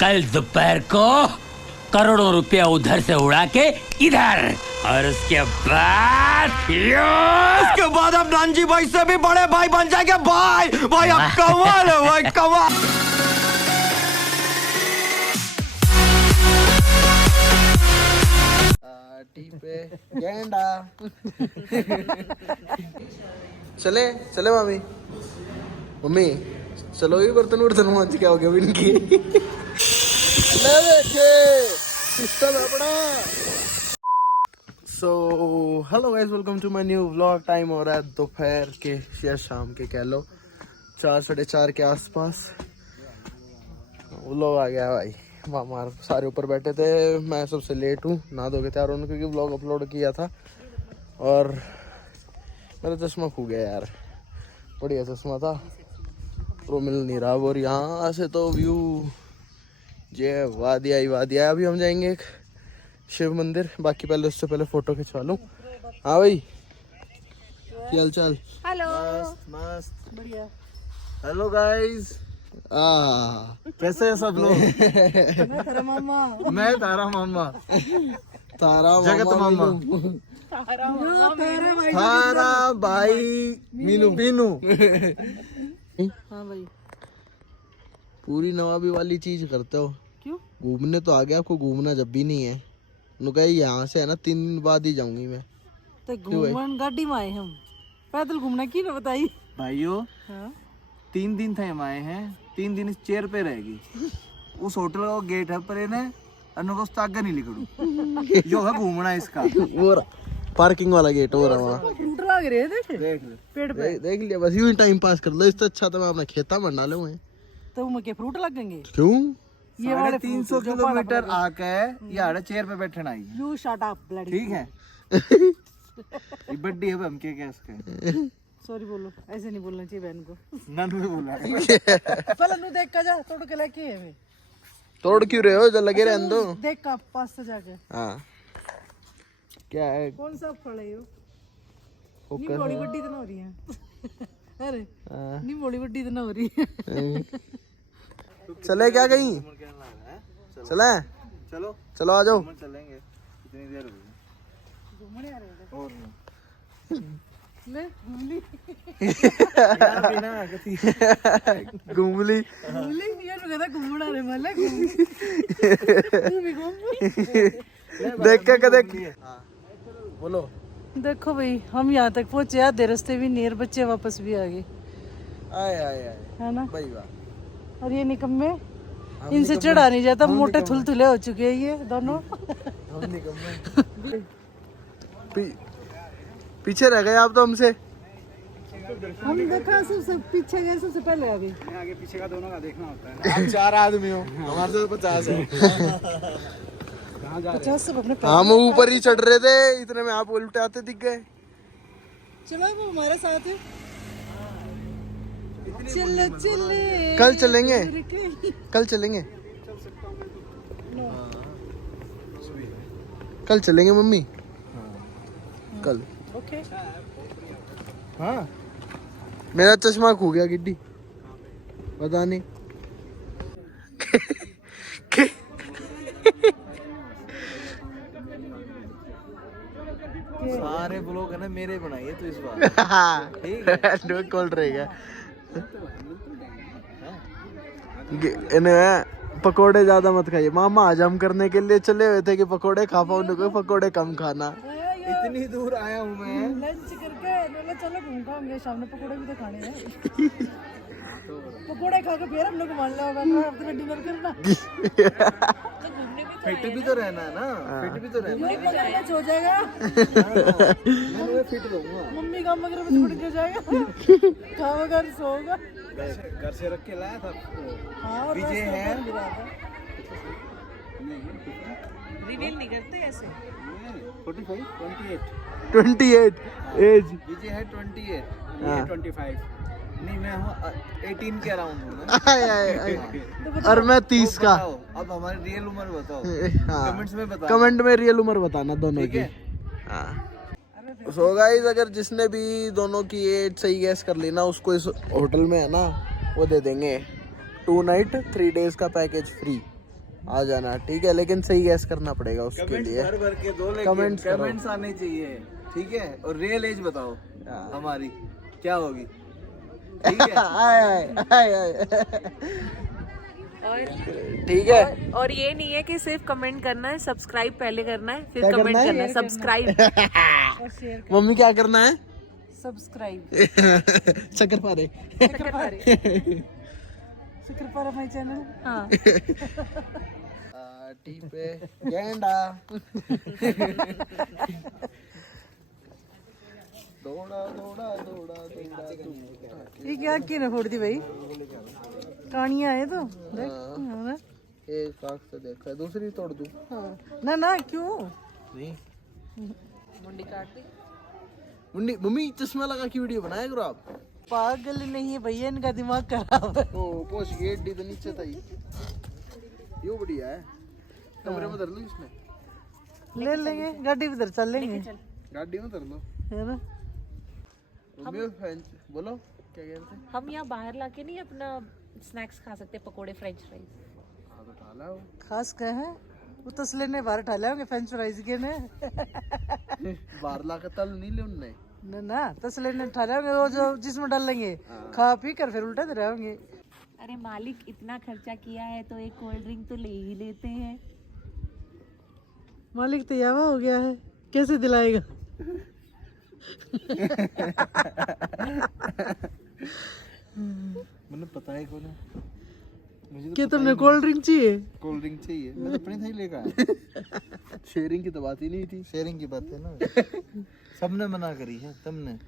कल दोपहर को करोड़ों रुपया उधर से उड़ा के इधर, और उसके बाद अब नानजी भाई से भी बड़े भाई बन जाएंगे। भाई भाई अब कमाल है भाई, कमाल। चले चले मामी, मम्मी चलो ये बर्तन वर्तन मांझ क्या हो गया इनकी। So hello guys, welcome to my new vlog. Time हो रहा है दोपहर के या शाम के कह लो, 4 साढ़े 4 के आसपास व्लॉग आ गया भाई। मामा सारे ऊपर बैठे थे, मैं सबसे लेट हूँ नहा धो के तैयार होने, क्योंकि व्लॉग अपलोड किया था और मेरा चश्मा खो गया यार। बढ़िया चश्मा था, प्रो मिल नहीं रहा। और यहाँ से तो व्यू जे वादिया ही वादिया। अभी हम जाएंगे एक शिव मंदिर, बाकी पहले उससे पहले फोटो खिंचवा लूँ। हाँ भाई, क्या हाल चाल? हेलो, मस्त बढ़िया। हेलो गाइस, कैसे हैं सब लोग? मैं तारा मामा, मैं तारा मामा, तारा जगत मामा, तारा भाई मीनू बीनू। हाँ भाई, पूरी नवाबी वाली चीज करते हो। क्यों? घूमने तो आ गया, आपको घूमना जब भी नहीं है। उन्होंने यहाँ से है ना 3 दिन बाद ही जाऊंगी मैं। तो घूमन गाड़ी में आए हम, पैदल घूमना की ना बताई भाइयों। हाँ? 3 दिन थे हम आए हैं, 3 दिन इस चेयर पे रहेगी। उस होटल का गेट है पर इन्हें अनुगस्त आगे नहीं लिखड़ू जो है घूमना इसका। वो पार्किंग वाला गेट हो रहा वहाँ, फ्रूट लग रहे हैं, देखे देख ले, पेड़ पे। देख लिया बस, यूं ही टाइम पास कर लो। इससे अच्छा तो मैं अपना खेता में डाले हुए। तो मुझे फ्रूट लगेंगे। क्यों? ये वाले 300 किलोमीटर आके यहाँ चेयर पे बैठना ही, यू शट अप ब्लडी। ठीक है। ये बड्डी है हम क्या इसके। सॉरी बोलो, ऐसे नहीं बोलना चाहिए बहन को। नन भी बोला पहले नु देख का जा, तोड़ के लेके है मैं। तोड़ क्यों रहे हो, जो लगे रहने दो। देख का पास से जाके। हाँ क्या है, कौन सा फल है यो? फोकस नहीं बड़ी बड्डी तो ना हो रही है। अरे हाँ। नहीं बड़ी बड्डी तो ना हो रही है। चले क्या कहीं? चले चलो चलो आ जाओ। चलेंगे, कितनी देर हुई घूमने आ रहे हैं। और ले घूमली घूमली घूमली यार, कहता घूमने आ रहे माले घूम। तू भी घूम। देख के कदे बोलो। देखो भाई, हम यहाँ तक पहुँचे, आधे रास्ते भी नियर, बच्चे वापस भी आ गए। आए आए आए है ना? भाई वाह। और ये निकम्मे, इनसे चढ़ा नहीं जाता, मोटे थुलथुले हो चुके हैं ये दोनों। पीछे रह गए आप तो हमसे। हम देखा सबसे पीछे गए, सबसे पहले आ गए। आगे पीछे का दोनों का देखना होता है। आप 4 आदमी हो, हमारे से 50 है। 50 सब अपने हम ऊपर ही चढ़ रहे थे, इतने में आप उल्टे आते दिख गए। चलो वो हमारे साथ है। चलो चले, कल चलेंगे, कल चलेंगे, कल चलेंगे मम्मी, कल। ओके। हाँ मेरा चश्मा खो गया गिड्डी, पता नहीं। सारे ब्लॉग है ना मेरे बनाइए तो इस बार ठीक है। खोल रहेगा इन्हें पकोड़े ज्यादा मत खाइए। मामा हजम करने के लिए चले हुए थे कि पकोड़े खा पाओ, पकोड़े कम खाना। इतनी दूर आया हूँ मैं। लंच करके बोले चलो घूम पाएंगे, सामने पकोड़े भी तो खाने हैं। पकोड़े खा के फिर हम लोग मान लो होगा डिनर करना। फिट भी तो रहना है ना, फिट भी तो रहना है। हो जाएगा, मैं फिट रहूंगा। मम्मी काम वगैरह में पड़ के जाएगा, खाओगा सोओगा। घर से रख के लाया था। हाँ, विजय है, रिवील नहीं करते ऐसे। 45, 28 एज। विजय है 28, हाँ। 25। नहीं मैं हूँ 18 के अराउंड हूँ मैं। आए, आए, आए। और मैं 30 का। अब हमारी रियल उम्र बताओ, हाँ कमेंट्स में बताओ। कमेंट में रियल उम्र बताना दोनों ठीक की। है? हाँ। सो गाइस, अगर जिसने भी दोनों की एज सही गैस कर ली ना, उसको इस होटल में है ना वो दे देंगे 2 नाइट 3 डेज का पैकेज फ्री। आ जाना, ठीक है, लेकिन सही गैस करना पड़ेगा उसके लिए। भर भर के दो, Comments करो। कमेंट्स आने चाहिए, ठीक है। और रियल एज बताओ हमारी क्या होगी, ठीक है। ठीक है। और ये नहीं है कि सिर्फ कमेंट करना है, सब्सक्राइब पहले करना है, फिर क्या कमेंट करना है? करना है। सब्सक्राइब मम्मी क्या करना है? सब्सक्राइब शक्करपारे। शुक्रपारा माय चैनल। हाँ पे गेंडा दौड़ा दौड़ा दौड़ा दौड़ा। ये क्या किने फोड़ दी भाई? कहानियां है तो देख। हाँ ना? एक आँख से देखा, दूसरी तोड़ दूं? हाँ। ना ना क्यों? नहीं, मुंडी काट दी। मुन्नी मम्मी चश्मा लगा के वीडियो बनाया करो आप। पागल नहीं है भैया, इनका दिमाग खराब है। ओ पोस्ट गेट दी तो नीचे था ये बढ़िया है। कमरे में धर लो, इसमें ले लेंगे, गाड़ी भी चल लेंगे, गाड़ी में धर लो, है ना? बोलो क्या कह रहे थे? हम यहाँ बाहर लाके नहीं अपना स्नैक्स खा सकते, पकोड़े फ्रेंच फ्राइज। हाँ तो ठाला हो। खास कहे हैं वो तसले ने बाहर ठाले होंगे फ्रेंच फ्राइज के ने। बाहर ला के तल नहीं ले उनने। ना ना तसले ने ठाले होंगे वो जो जिसमें डाल लेंगे, खा पी कर फिर उल्टे दे होंगे। अरे मालिक इतना खर्चा किया है तो एक कोल्ड ड्रिंक तो ले ही लेते हैं। मालिक तो यावा हो गया है, कैसे दिलाएगा? मैंने पता है कौन है मुझे, क्या तुमने कोल्ड ड्रिंक चाहिए? कोल्ड ड्रिंक चाहिए, मैं तो अपनी थैली लेकर आया। शेयरिंग की तो बात ही नहीं थी। शेयरिंग की बात है ना, सबने मना करी है, तुमने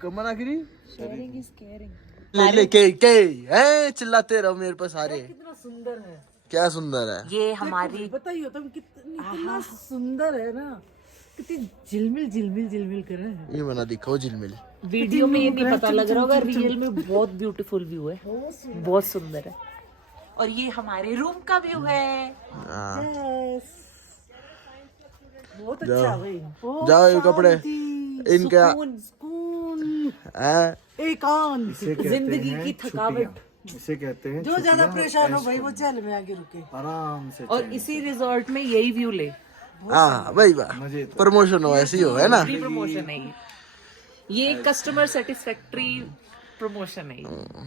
कब मना करी? Sharing is caring. ले ले के हैं, चिल्लाते रहो मेरे पे सारे। कितना सुंदर है क्या सुंदर है? ये हमारी बताइए तुम, कितना सुंदर है ना, कितनी झिलमिल झिलमिल झिलमिल कर रहे हैं। ये मना दिखाओ झिलमिल। वीडियो में ये नहीं पता लग रहा होगा, रियल में बहुत ब्यूटीफुल व्यू है, बहुत सुंदर है। और ये हमारे रूम का व्यू है। बहुत अच्छा भाई, जाओ ये कपड़े इनका सुकून, है। एकांत, जिंदगी की थकावट। इसे कहते हैं जो ज्यादा परेशान हो भाई वो चल में आगे रुके। आराम से। और इसी रिजॉर्ट में यही व्यू ले। हाँ भाई वाह, प्रमोशन हो ऐसी हो, है ना? फ्री प्रमोशन है ये कस्टमर सेटिस्फैक्ट्री प्रमोशन है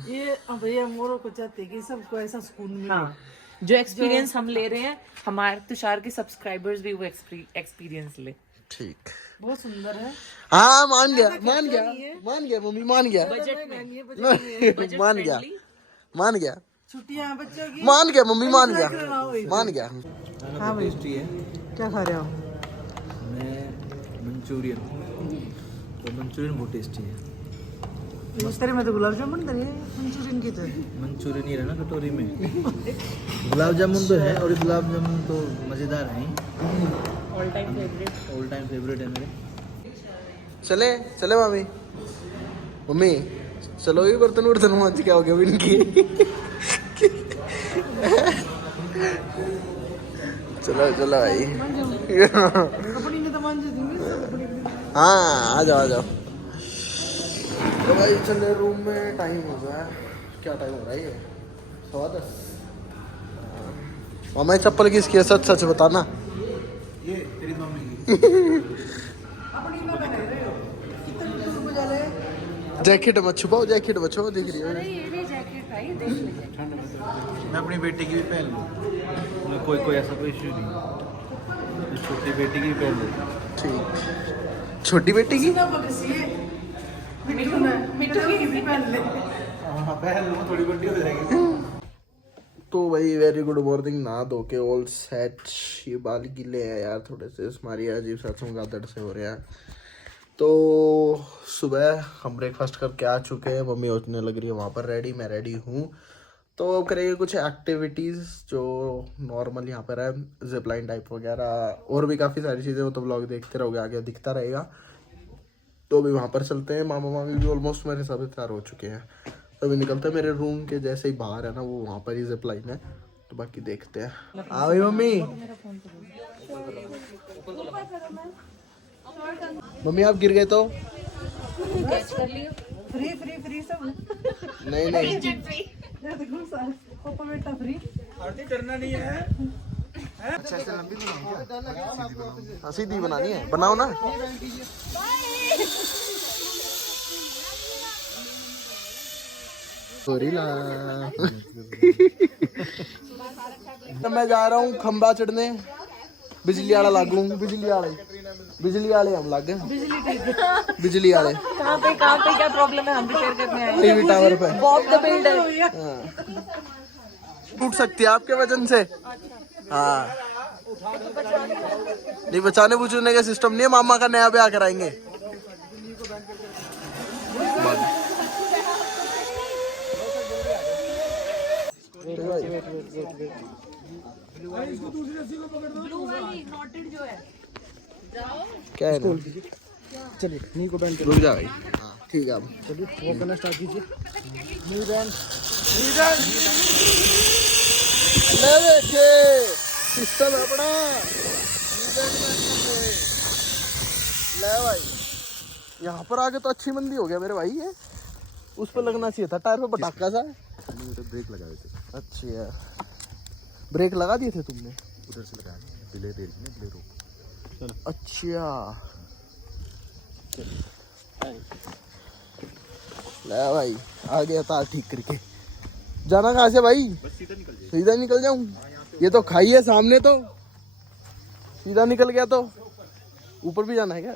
ये भैया मोरो को चाहते कि सबको ऐसा सुकून मिले। हाँ, जो एक्सपीरियंस हम ले रहे हैं, हमारे तुषार के सब्सक्राइबर्स भी वो एक्सपीरियंस ले। ठीक, बहुत सुंदर है। हाँ मान गया मान गया मान गया मम्मी, मान गया बजट में मान गया मान गया छुट्टियां बच्चों की। मान गया मम्मी, मान गया मान गया। हाँ भाई, टेस्टी है। क्या खा रहे हो? मैं मंचूरियन, तो मंचूरियन बहुत टेस्टी है। इस तरह में तो गुलाब जामुन करे मंचूरियन की तो। मंचूरियन ही रहना कटोरी में। गुलाब जामुन तो है, और गुलाब जामुन तो मज़ेदार है, ऑल टाइम फेवरेट है मेरे। चले चले मम्मी, मम्मी चलो ये बर्तन वर्तन मांझ क्या हो गया इनकी। चलो चलो भाई। कपड़ी ने तो मान देंगे। हाँ आ जाओ आ जाओ। तो भाई चले रूम में, टाइम हो गया। क्या टाइम हो रहा है ये? 10:15। मामा चप्पल किसकी है? सच सच बताना। ये तेरी मम्मी की। जैकेट मत छुपाओ, जैकेट मत छुपाओ, दिख रही है। मैं अपनी बेटी की भी पहन लूँ, कोई ऐसा कोई इशू नहीं। छोटी बेटी की भी पहन लूँ। ठीक, छोटी बेटी की हाँ पहन लूँ, थोड़ी बड़ी हो जाएगी। तो भाई वेरी गुड मॉर्निंग, नहा धो के ऑल सेट। ये बाल गीले हैं यार थोड़े से, हमारी अजीब सा चमगादड़ से हो रहा है। तो सुबह हम ब्रेकफास्ट करके आ चुके हैं, मम्मी होने लग रही है वहाँ पर रेडी, मैं रेडी हूँ। तो अब करेंगे कुछ एक्टिविटीज़ जो नॉर्मल यहाँ पर है, जिप लाइन टाइप वगैरह, और भी काफ़ी सारी चीज़ें, वो तो ब्लॉग देखते रहोगे, आगे दिखता रहेगा। तो अभी वहाँ पर चलते हैं। मामा मामी भी ऑलमोस्ट मेरे साथ तैयार हो चुके हैं, तो अभी निकलते हैं। मेरे रूम के जैसे ही बाहर है ना, वो वहाँ पर ही जिप लाइन है, तो बाकी देखते हैं। हाँ भाई मम्मी, मम्मी आप गिर गए तो फ्री फ्री फ्री सब। नहीं नहीं पापा बेटा फ्री। हाँ, सीधी बनानी है, बनाओ ना। मैं जा रहा हूँ खंबा चढ़ने, बिजली वाला लागू, बिजली वाले हम लागे, बिजली वाले। कहाँ पे क्या प्रॉब्लम है? हम रिपेयर करने आए टीवी टावर पे बॉब द बिल्डर। टूट सकती है आपके वजन से। हाँ, नहीं बचाने बुझने का सिस्टम नहीं है। मामा का नया ब्याह कराएंगे। क्या है ना? चलिए नी को बैंड रुक जा भाई। हाँ ठीक है, अब चलिए वो करना स्टार्ट कीजिए। नी बैंड ले देखे सिस्टम अपना। ले भाई, यहाँ पर आके तो अच्छी मंदी हो गया मेरे भाई। ये उस पर लगना चाहिए था, टायर पे पटाखा सा। ब्रेक लगा देते, अच्छा यार, ब्रेक लगा दिए थे तुमने? उधर से लगा डिले दे रही है, डिले रोक। अच्छा ले भाई, आ गया तार ठीक करके। जाना कहाँ से भाई? बस सीधा निकल जाए। सीधा निकल जाऊं? ये तो खाई है सामने, तो सीधा निकल गया तो ऊपर भी जाना है क्या?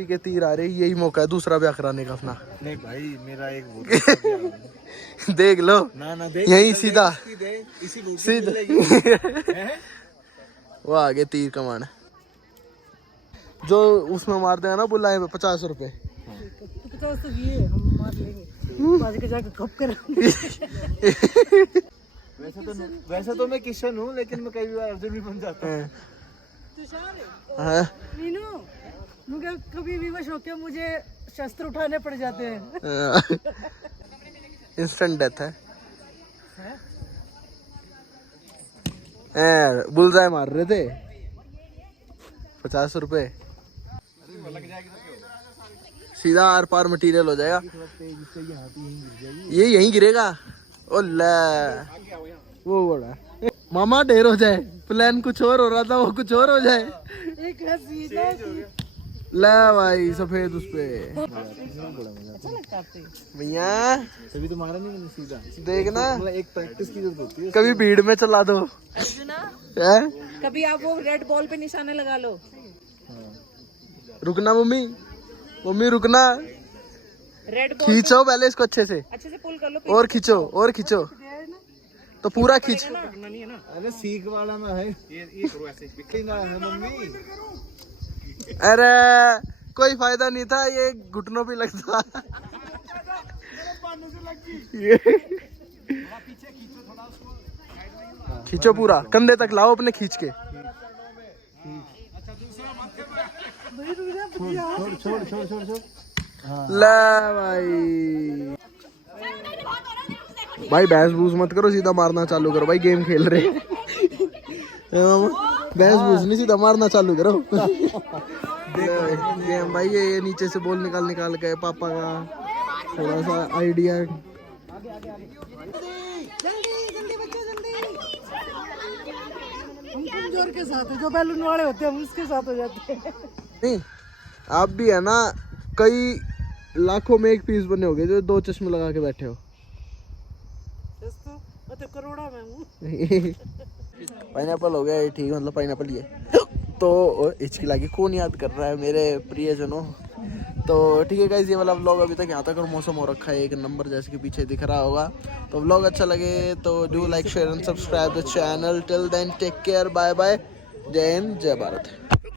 के तीर आ रहे, यही मौका है दूसरा ब्याह कराने का अपना। नहीं भाई, मेरा एक वो देख लो ना देख, यही सीधा इसी रूट सीधा वो आगे तीर कमान। जो उसमें मार देगा ना बुलाए में 50 रुपए। 50 तो ये हम मार लेंगे, आज के जाके कब करेंगे। वैसे तो मैं किशन हूँ, लेकिन मैं कई बार अर्जुन भी बन जाता हूँ। हाँ मीनू, मुझे कभी विवश होके मुझे शस्त्र उठाने पड़ जाते हैं। इंस्टेंट डेथ है। बुलजाए मार रहे थे 50 रुपए। सीधा आर पार मटेरियल हो जाएगा। ये यहीं गिरेगा। ओ ले, वो बड़ा मामा ढेर हो जाए। प्लान कुछ और हो रहा था, वो कुछ और हो जाए। एक है सीधा ले भाई, सफेद उस पे अच्छा लगता है आपको? भैया तभी तो मारा नहीं मैंने सीधा। देखना, मतलब एक प्रैक्टिस की जरूरत होती है। कभी भीड़ में चला दो। अर्जुना, है? कभी आप वो रेड बॉल पे निशाना लगा लो। रुकना मम्मी, मम्मी रुकना। रेड बॉल खींचो पहले इसको अच्छे से पुल कर लो। और खींचो और खींचो, तो पूरा खींच। अरे सीख वाला में है ये करो ऐसे है मम्मी। अरे कोई फायदा नहीं था, ये घुटनों पे लगता। खींचो पूरा, कंधे तक लाओ अपने खींच के। छोड़ ला भाई भैंस भूस मत करो, सीधा मारना चालू करो भाई। गेम खेल रहे भैंस भूस नहीं, सीधा मारना चालू करो। गेम भाई, ये नीचे से बॉल निकाल के पापा का थोड़ा सा आइडिया। हम कमजोर के साथ है, जो बैलून वाले होते हैं हम उसके साथ हो जाते हैं। नहीं, आप भी है ना, कई लाखों में एक पीस बने होगे जो 2 चश्मे लगा के बैठे हो। तो करोड़ा में हूँ। पाइनएप्पल हो गया ये, ठीक है, मतलब पाइनएप्पल ये तो हिचकी लगी। कौन याद कर रहा है मेरे प्रियजनों? तो ठीक है गाइस, ये वाला व्लॉग अभी तक यहाँ तक, और मौसम हो रखा है एक नंबर जैसे कि पीछे दिख रहा होगा। तो व्लॉग अच्छा लगे तो do like share and subscribe the channel. Till then take care, bye bye, Jai Hind, जय भारत।